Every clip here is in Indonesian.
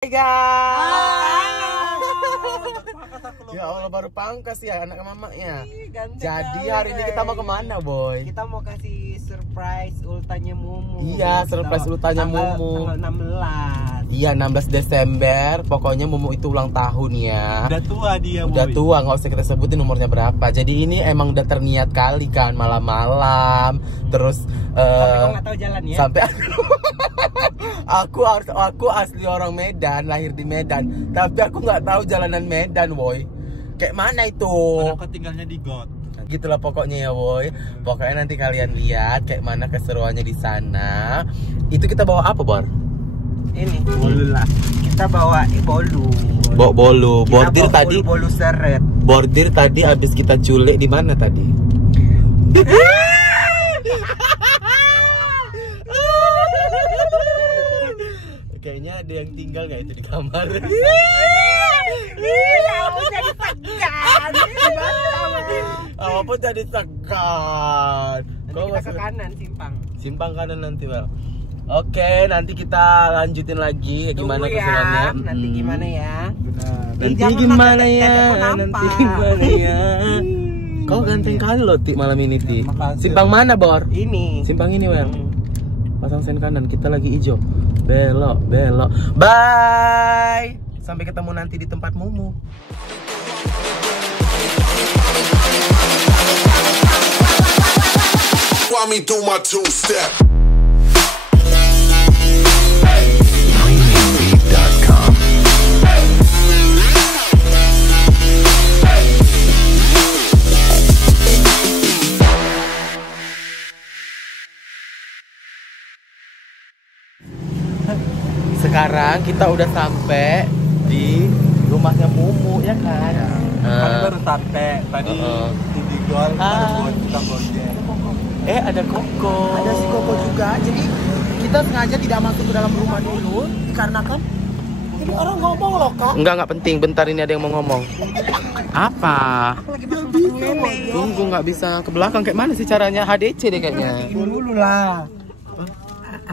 Hai guys. Ya Allah, baru pangkas ya anak mamanya. Jadi hari ini kita mau kemana, Boy? Kita mau kasih surprise ultanya Mumu. Iya, surprise ultanya Mumu. Tanggal 16. Iya, 16 Desember. Pokoknya Mumu itu ulang tahun ya. Udah tua dia, Udah Boy. tua, nggak usah kita sebutin umurnya berapa. Jadi ini emang udah terniat kali kan, malam-malam. Terus Tapi kok nggak tahu jalan ya? sampai aku asli orang Medan, lahir di Medan, tapi aku nggak tahu jalanan Medan, Boy. Kayak mana itu? Aku tinggalnya di got. Gitulah pokoknya ya, Boy. Pokoknya nanti kalian lihat kayak mana keseruannya di sana. Itu kita bawa apa, Bor? Ini bolu lah. Kita bawa bolu. Bawa bolu. Bordir bawa tadi. Bolu seret. Bordir tadi abis kita culik di mana tadi? Kayaknya ada yang tinggal nggak itu di kamar? Apa jadi segan? Nanti kita ke kanan simpang. Simpang kanan nanti, Bang. Oke, nanti kita lanjutin lagi gimana Tunggu ya, keseruannya. nanti gimana ya? Nanti Jangan gimana lah, ya? tetekku nampak. Nanti gimana ya? Kau ganteng kali loh, Ti, malam ini, Ti. Makasih. Simpang mana, Bor? Ini. Simpang ini, Bang. Pasang sen kanan, kita lagi hijau. Belok, belok. Bye. Sampai ketemu nanti di tempat Mumu. Want me do my two-step. Sekarang kita udah sampai di rumahnya Mumu, ya kan? Kan baru sampai tadi di gol, kita gojek. Ada Koko. Ada si Koko juga. Jadi kita sengaja tidak masuk ke dalam rumah dulu dikarenakan ini orang ngomong loh, Kak. Enggak penting, bentar ini ada yang mau ngomong. Apa? Aku lagi pasang lele. Tunggu, nggak bisa ke belakang. Kayak mana sih caranya? HDC deh kayaknya. Dulu lah.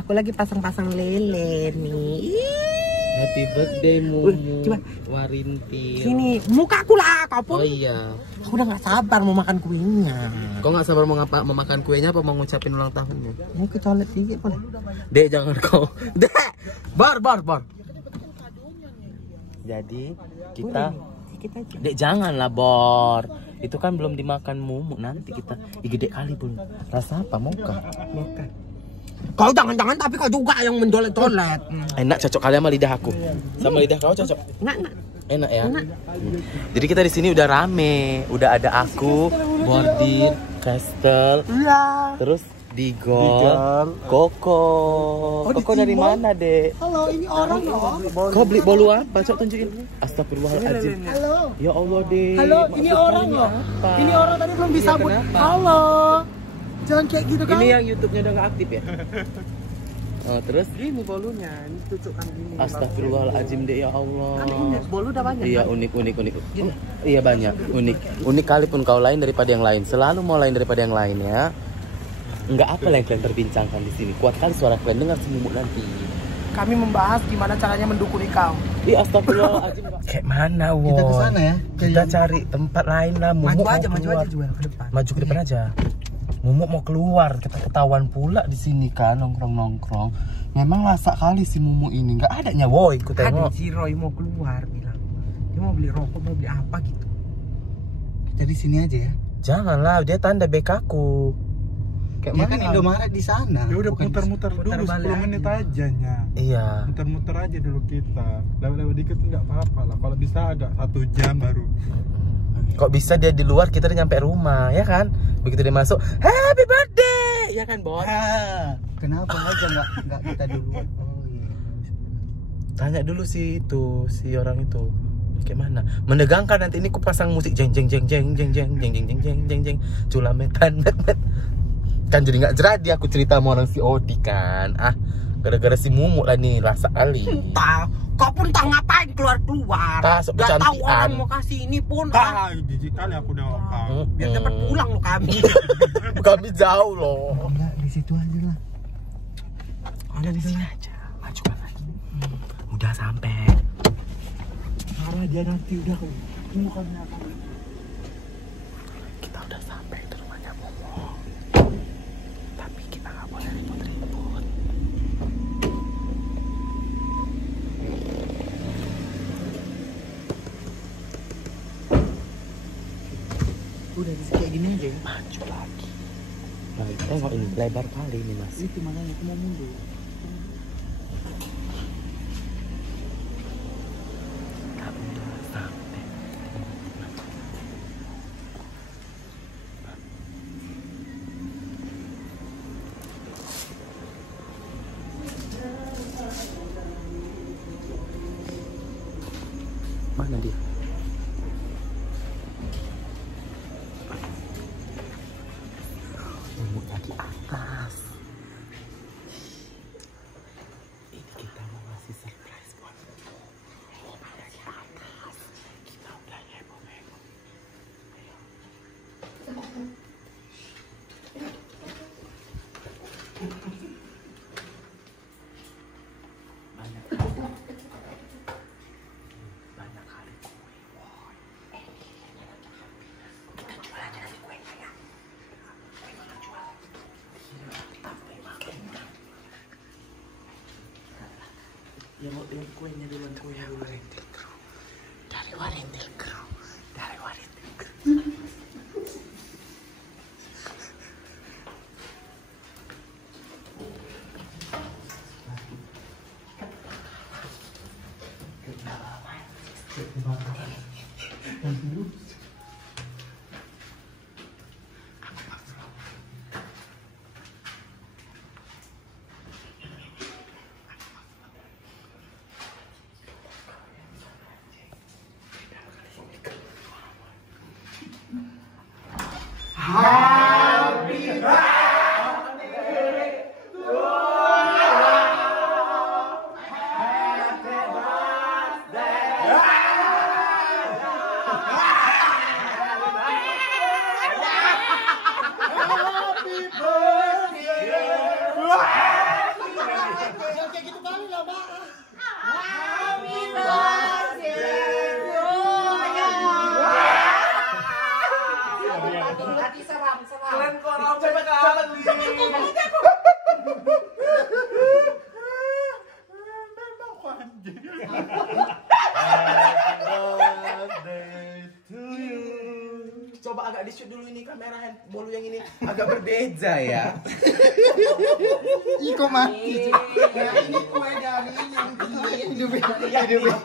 Aku lagi pasang-pasang lele nih. Happy birthday Mumu. Coba. Warintil. Sini, mukaku lah, kau pun. Oh iya. Aku udah gak sabar mau makan kuenya. Kau nggak sabar mau makan kuenya apa mau ngucapin ulang tahunnya? Mau ke toilet dikit boleh? Dek, jangan kau. Dek, bar. Jadi kita, Dek janganlah Bor. Itu kan belum dimakan Mumu, nanti kita. Gede kali pun. Rasa apa mau kah? Makan. Kau jangan-jangan tapi kau juga yang menjolet-jolet. Enak, cocok kali sama lidah aku. Sama lidah kau cocok. Enak. Enak ya. Jadi kita di sini udah rame, udah ada aku, Bordir, Castle, Iya. terus Digol, Koko. Koko dari mana, Dek? Halo, ini orang loh. Kau beli bolu apa? Coba tunjukin. Astagfirullahaladzim. Halo. Ya Allah, Dek. Halo, ini orang loh. Apa? Ini orang tadi belum bisa. Iya, kenapa? Halo. Jangan kayak gitu kan. Ini yang YouTube-nya udah nggak aktif ya? Oh, terus? Ini bolunya, ini tutukan ini. Astagfirullahaladzim, Dek, ya Allah. Kan ini bolu udah banyak. Iya, kan? unik. Iya, banyak, unik. Unik kali pun kau lain daripada yang lain. Selalu mau lain daripada yang lain ya. Enggak apa yang kalian terbincangkan di sini. Kuat kali suara kalian, dengar semumuk nanti. Kami membahas gimana caranya mendukuni kau. Ih, astagfirullahaladzim. Kayak mana, Wo? Kita ke sana ya. Kita cari tempat lain lah. Mumu Maju aja keluar. jual ke depan. Maju ke depan aja. Mumu mau keluar, kita ketahuan pula di sini kan nongkrong. Memang lasak kali si Mumu ini. Enggak adanya, woi, ku tengok. Ada si Roy mau keluar bilang. Dia mau beli rokok, mau beli apa gitu. Kita di sini aja ya. Janganlah, dia tanda BK ku. Kayak Dia mana? kan Indomaret di sana. Ya udah Bukan muter-muter dulu putar 10 balik menit aja. aja nya. Iya. Muter-muter aja dulu kita. Lewat-lewat dikit enggak apa-apa lah. Kalau bisa agak 1 jam baru. Kok bisa dia di luar, kita udah nyampe rumah, ya kan? Begitu dia masuk, happy birthday, ya kan, Bos? Kenapa aja nggak kita duluan? Oh iya. Tanya dulu si orang itu. Kayak mana? Menegangkan, nanti ini ku pasang musik jeng jeng jeng jeng jeng jeng jeng jeng jeng jeng jeng jeng culametan kan jadi nggak jadi aku cerita sama orang si Odi kan. Gara-gara si Mumu lah nih, rasa kali. Kau pun tak ngapain keluar-keluar. Tak, Gak tahu kecantikan. orang mau kasih ini pun. Jijik kali aku nengok kau. Biar cepat pulang lo kami. Kami jauh loh. Enggak, di situ aja lah. Ada di sini aja. Maju lagi. Udah sampai. Marah dia nanti udah bukan apa. Kita udah sampai ke rumahnya Momo. Tapi kita nggak boleh ribut-ribut. Udah kayak gini aja. Maju lagi. Tengok ini lebar kali ini mas. Itu makanya aku mau mundur. Kita udah sampai. Mana dia? Momonya di atas. Ini kita mau ngasih surprise buat Momonya di atas. Kita udah heboh-heboh. Ayo. Banyak kali kue, woy. Jualannya nanti kue kayak kue mana jual? Kita kue makan. Ya mau lihat kuenya dulu, kuenya dulu. Dari Warintil Crew. Dari Warintil Crew. Kayak gitu kali lah, Mbak. Hati seram. Kalian kok cepet kali. Coba agak di-shoot dulu ini kamera bolu yang ini agak berbeda ya. Iko mati. Ini kue dari yang hidup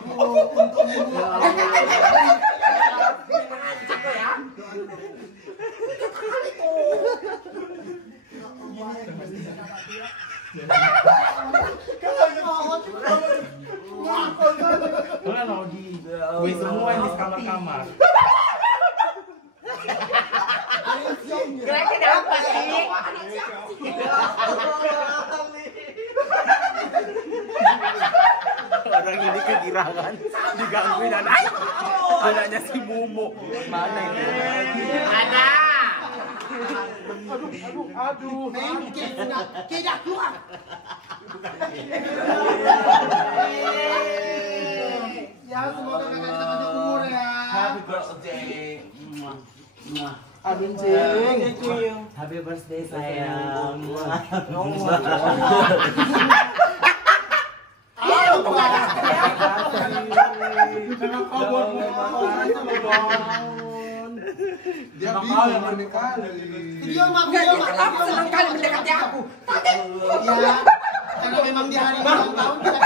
Kue semua ini kamar-kamar. Kira-kira apa sih? Orang ini kegirangan digangguin anaknya si Momo. Mana ini? Ada. Aduh. Tidak keluar. Ya semoga kakak kita panjang umur ya. Happy birthday. Aduh cing. Happy birthday sayang. Dia bingung yang mendekati. Video mah aku senang kali mendekati aku. Iya. Karena memang di hari ulang tahun kita.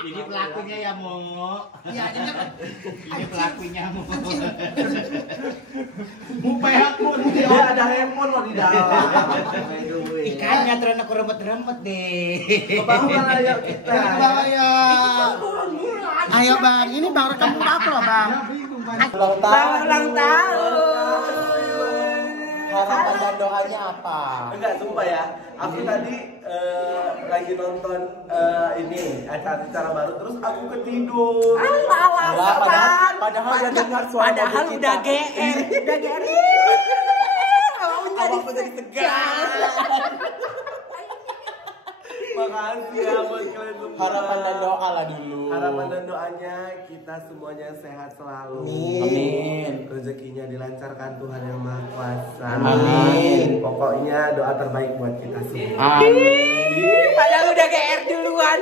Ini pelakunya ya Momo. Iya, Ini pelakunya Momo. Bupai aku nih. Ada handphone loh di dalam. Ikannya terus aku rempet-rempet deh. Ke bawah ayo kita. Ke bawah ya. Ayo bang, ini bang rekam muka aku loh bang. Ulang tahun. Harapan dan doanya apa? Enggak, sumpah ya. Aku tadi lagi nonton ini acara baru, terus aku ketidur. Padahal udah dengar suara Padahal kita. udah GR. Udah GR. Awalku jadi tegang. Makasih ya buat kalian semua. Harapan dan doa lah dulu. Harapan dan doanya kita semuanya sehat selalu. Amin. Rezekinya dilancarkan Tuhan yang Maha Kuasa. Amin. Pokoknya doa terbaik buat kita semua. Amin. Padahal udah GR duluan.